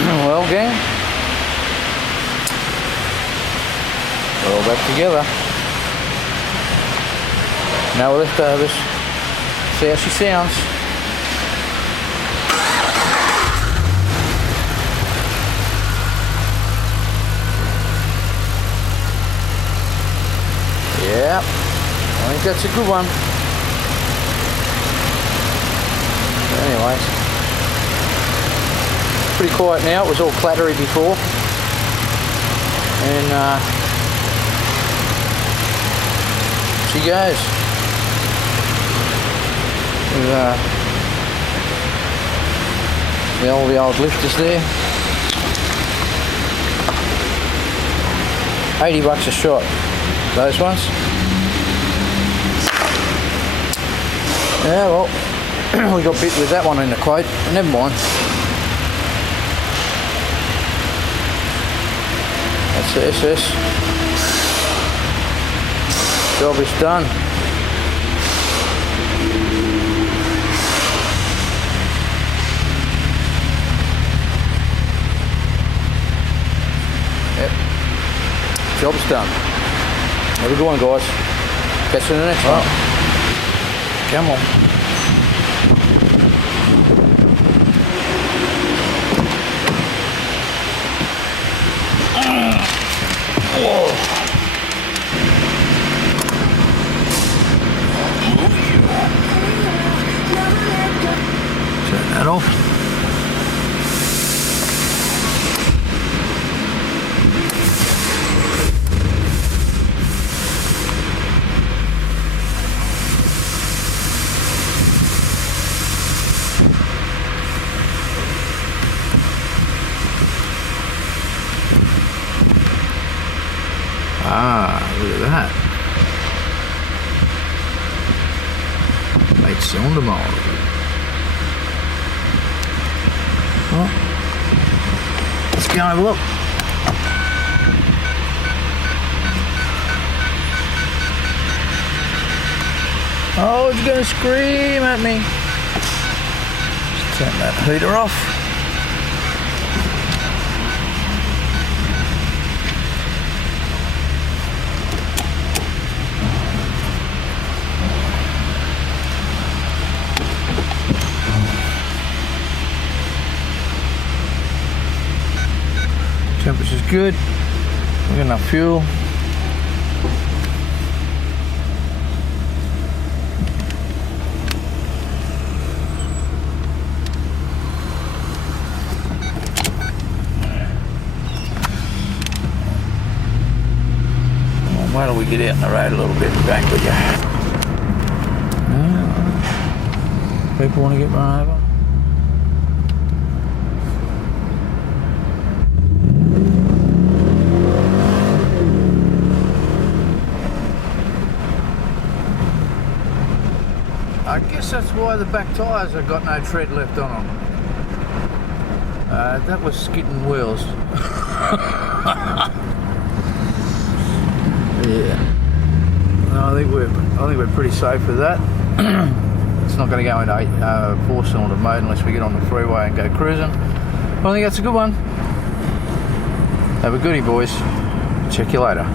Well, gang, we're all back together. No leftovers. See how she sounds. Yeah, I think that's a good one. Anyways, pretty quiet now. It was all clattery before, and she goes. With the old lifters there. $80 a shot, those ones. Yeah, well, we got bit with that one in the quote. Never mind. That's the SS. Job is done. Yep. Job's done. Have a good one, guys. Catch you in the next one. Come on. Whoa. Turn that off. Ah, look at that. 8-cylinder motor. Well, let's go and have a look. Oh, it's going to scream at me. Let's turn that heater off. Temperature's good. We've got enough fuel. Why don't we get out on the road a little bit and back with you? People want to get run over. I guess that's why the back tyres have got no tread left on them. That was skidding wheels. Yeah. No, I think we're pretty safe with that. It's not going to go into 4-cylinder mode unless we get on the freeway and go cruising. I think that's a good one. Have a goodie, boys. Check you later.